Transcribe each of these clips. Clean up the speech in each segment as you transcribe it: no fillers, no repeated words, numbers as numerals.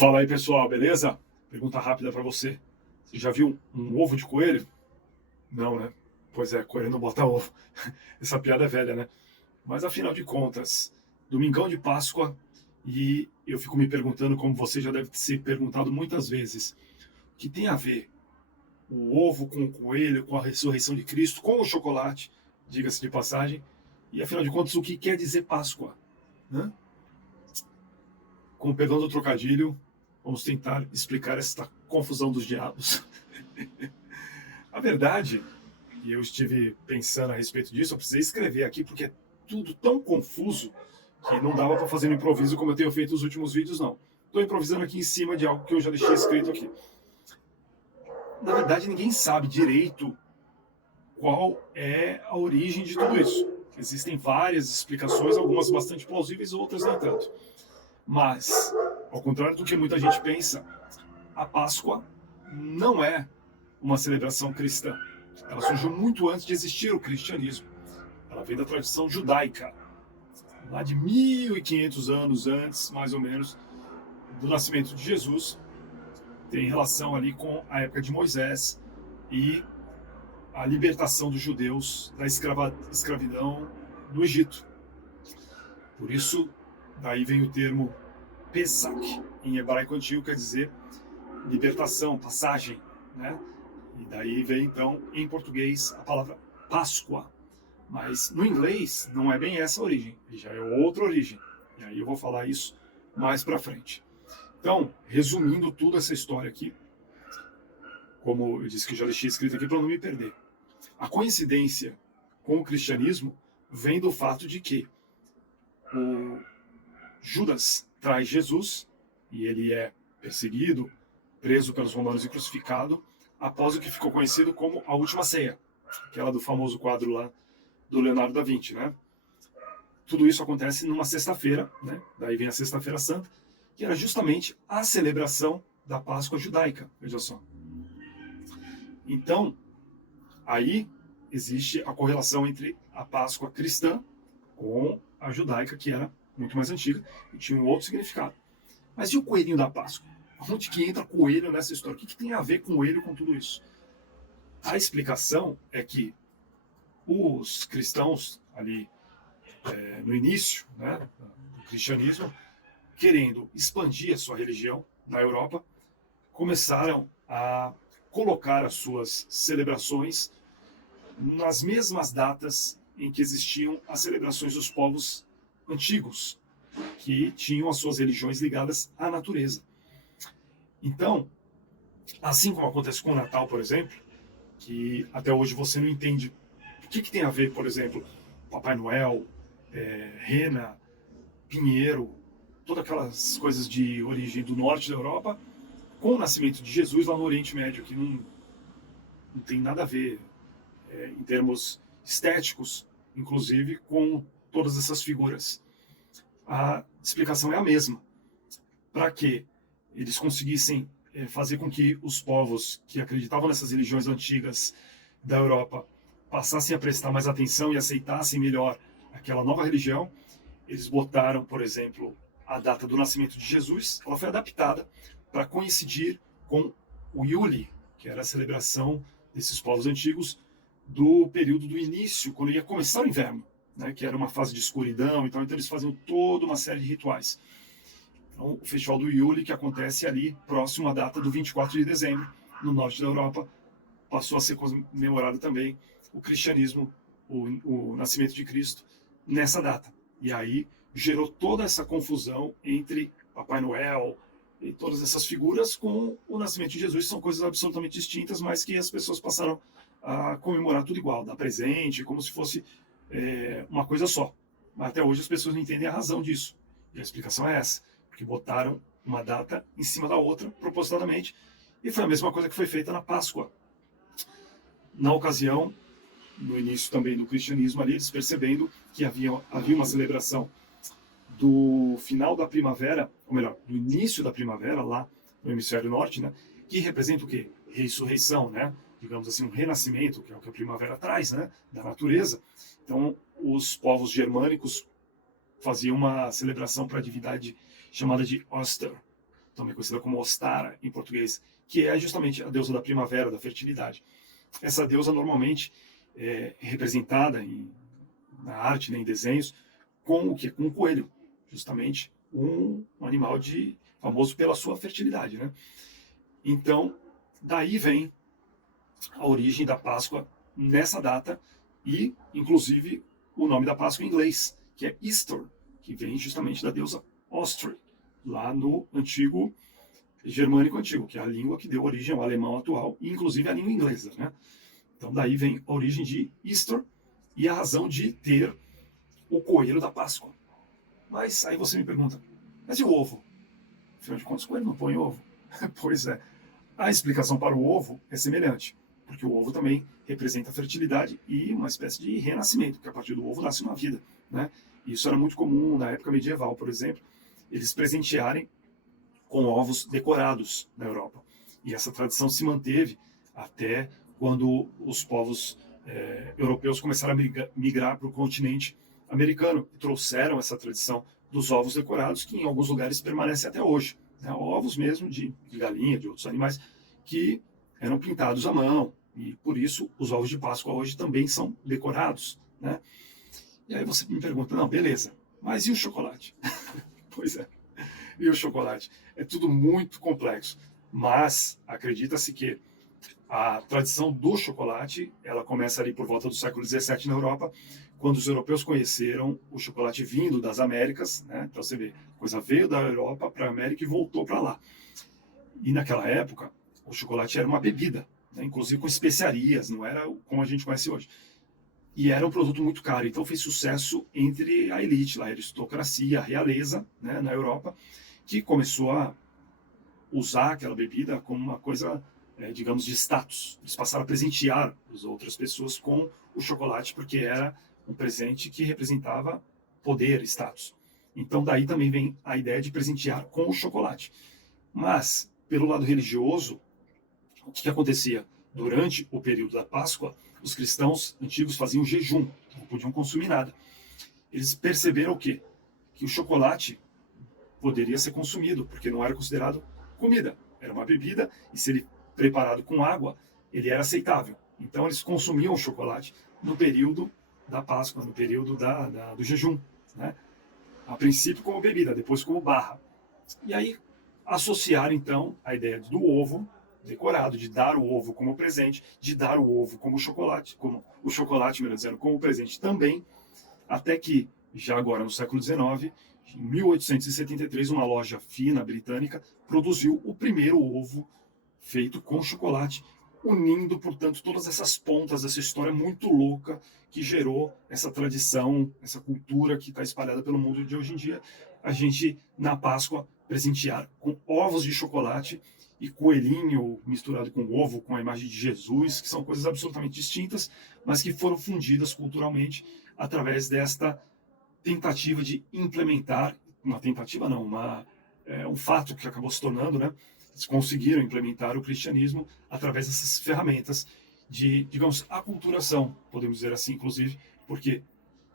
Fala aí, pessoal, beleza? Pergunta rápida pra você. Você já viu um ovo de coelho? Não, né? Pois é, coelho não bota ovo. Essa piada é velha, né? Mas afinal de contas, domingão de Páscoa, e eu fico me perguntando, como você já deve ter se perguntado muitas vezes, o que tem a ver o ovo com o coelho, com a ressurreição de Cristo, com o chocolate, diga-se de passagem, e afinal de contas, o que quer dizer Páscoa, né? Com o perdão do trocadilho, vamos tentar explicar esta confusão dos diabos. A verdade, e eu estive pensando a respeito disso, eu precisei escrever aqui porque é tudo tão confuso que não dava para fazer no improviso como eu tenho feito nos últimos vídeos, não. Estou improvisando aqui em cima de algo que eu já deixei escrito aqui. Na verdade, ninguém sabe direito qual é a origem de tudo isso. Existem várias explicações, algumas bastante plausíveis, outras nem tanto. Mas, ao contrário do que muita gente pensa, a Páscoa não é uma celebração cristã. Ela surgiu muito antes de existir o cristianismo. Ela vem da tradição judaica, lá de 1500 anos antes, mais ou menos, do nascimento de Jesus. Tem relação ali com a época de Moisés e a libertação dos judeus da escravidão no Egito. Por isso, daí vem o termo Pesach, em hebraico antigo, quer dizer libertação, passagem, né? E daí vem, então, em português, a palavra Páscoa. Mas no inglês não é bem essa a origem, já é outra origem. E aí eu vou falar isso mais pra frente. Então, resumindo tudo essa história aqui, como eu disse que já deixei escrito aqui para não me perder. A coincidência com o cristianismo vem do fato de que o Judas traz Jesus, e ele é perseguido, preso pelos romanos e crucificado, após o que ficou conhecido como a Última Ceia, aquela do famoso quadro lá do Leonardo da Vinci, né? Tudo isso acontece numa sexta-feira, né? Daí vem a Sexta-feira Santa, que era justamente a celebração da Páscoa judaica, veja só. Então, aí existe a correlação entre a Páscoa cristã com a judaica, que era muito mais antiga e tinha um outro significado. Mas e o coelhinho da Páscoa? Onde que entra coelho nessa história? O que tem a ver coelho com tudo isso? A explicação é que os cristãos ali no início, né, do cristianismo, querendo expandir a sua religião na Europa, começaram a colocar as suas celebrações nas mesmas datas em que existiam as celebrações dos povos antigos, que tinham as suas religiões ligadas à natureza. Então, assim como acontece com o Natal, por exemplo, que até hoje você não entende o que tem a ver, por exemplo, Papai Noel, rena, pinheiro, todas aquelas coisas de origem do norte da Europa, com o nascimento de Jesus lá no Oriente Médio, que não tem nada a ver em termos estéticos, inclusive, com todas essas figuras. A explicação é a mesma. Para que eles conseguissem fazer com que os povos que acreditavam nessas religiões antigas da Europa passassem a prestar mais atenção e aceitassem melhor aquela nova religião, eles botaram, por exemplo, a data do nascimento de Jesus. Ela foi adaptada para coincidir com o Yule, que era a celebração desses povos antigos do período do início, quando ia começar o inverno, né, que era uma fase de escuridão e tal. Então eles faziam toda uma série de rituais. Então, o Festival do Yule, que acontece ali próximo à data do 24 de dezembro, no norte da Europa, passou a ser comemorado também o cristianismo, o nascimento de Cristo, nessa data. E aí gerou toda essa confusão entre Papai Noel e todas essas figuras com o nascimento de Jesus. São coisas absolutamente distintas, mas que as pessoas passaram a comemorar tudo igual, dar presente, como se fosse uma coisa só. Mas até hoje as pessoas não entendem a razão disso. E a explicação é essa, porque botaram uma data em cima da outra, propositadamente, e foi a mesma coisa que foi feita na Páscoa. Na ocasião, no início também do cristianismo ali, eles percebendo que havia uma celebração do final da primavera, ou melhor, do início da primavera, lá no hemisfério norte, né, que representa o quê? Ressurreição, né? Digamos assim, um renascimento, que é o que a primavera traz, né, da natureza. Então, os povos germânicos faziam uma celebração para a divindade chamada de Oster, também conhecida como Ostara em português, que é justamente a deusa da primavera, da fertilidade. Essa deusa normalmente é representada na arte, né, em desenhos, com o quê? Com um coelho, justamente um animal famoso pela sua fertilidade, né? Então, daí vem a origem da Páscoa nessa data e, inclusive, o nome da Páscoa em inglês, que é Easter, que vem justamente da deusa Ostri, lá no antigo germânico antigo, que é a língua que deu origem ao alemão atual, e inclusive a língua inglesa, né? Então daí vem a origem de Easter e a razão de ter o coelho da Páscoa. Mas aí você me pergunta, mas e o ovo? Afinal de contas, o coelho não põe ovo? Pois é, a explicação para o ovo é semelhante, porque o ovo também representa a fertilidade e uma espécie de renascimento, porque a partir do ovo nasce uma vida, né? Isso era muito comum na época medieval, por exemplo, eles presentearem com ovos decorados na Europa. E essa tradição se manteve até quando os povos europeus começaram a migrar para o continente americano e trouxeram essa tradição dos ovos decorados, que em alguns lugares permanece até hoje. Né? Ovos mesmo de galinha, de outros animais, que eram pintados à mão. E por isso os ovos de Páscoa hoje também são decorados. Né? E aí você me pergunta, não, beleza, mas e o chocolate? Pois é, e o chocolate? É tudo muito complexo, mas acredita-se que a tradição do chocolate, ela começa ali por volta do século XVII na Europa, quando os europeus conheceram o chocolate vindo das Américas, né? Então você vê, a coisa veio da Europa para a América e voltou para lá. E naquela época, o chocolate era uma bebida, né? Inclusive com especiarias, não era como a gente conhece hoje. E era um produto muito caro, então fez sucesso entre a elite, a aristocracia, a realeza, né, na Europa, que começou a usar aquela bebida como uma coisa, digamos, de status. Eles passaram a presentear as outras pessoas com o chocolate, porque era um presente que representava poder, status. Então daí também vem a ideia de presentear com o chocolate. Mas, pelo lado religioso, o que acontecia? Durante o período da Páscoa, os cristãos antigos faziam jejum, não podiam consumir nada. Eles perceberam o quê? Que o chocolate poderia ser consumido, porque não era considerado comida, era uma bebida, e se ele preparado com água, ele era aceitável. Então eles consumiam o chocolate no período da Páscoa, no período do jejum, né? A princípio como bebida, depois como barra. E aí associar então a ideia do ovo decorado, de dar o ovo como presente, de dar o ovo como o chocolate, melhor dizendo, como presente também, até que, já agora no século XIX, em 1873, uma loja fina britânica produziu o primeiro ovo feito com chocolate, unindo, portanto, todas essas pontas dessa história muito louca que gerou essa tradição, essa cultura que está espalhada pelo mundo de hoje em dia. A gente, na Páscoa, presentear com ovos de chocolate e coelhinho misturado com ovo, com a imagem de Jesus, que são coisas absolutamente distintas, mas que foram fundidas culturalmente através desta tentativa de implementar, uma tentativa não, um fato que acabou se tornando, né? Eles conseguiram implementar o cristianismo através dessas ferramentas de, digamos, aculturação, podemos dizer assim, inclusive, porque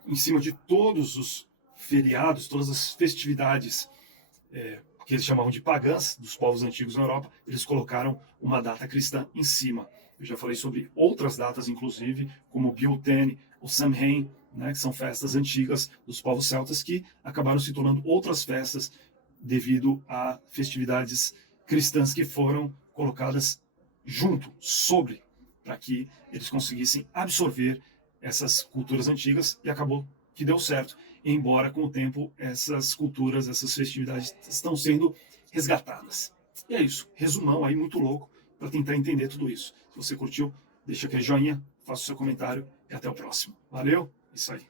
em cima de todos os feriados, todas as festividades que eles chamavam de pagãs, dos povos antigos na Europa, eles colocaram uma data cristã em cima. Eu já falei sobre outras datas, inclusive, como o Beltane, o Samhain, né, que são festas antigas dos povos celtas que acabaram se tornando outras festas devido a festividades cristãs que foram colocadas junto, sobre, para que eles conseguissem absorver essas culturas antigas, e acabou que deu certo, embora com o tempo essas culturas, essas festividades estão sendo resgatadas. E é isso, resumão aí muito louco para tentar entender tudo isso. Se você curtiu, deixa aquele joinha, faça o seu comentário e até o próximo. Valeu, isso aí.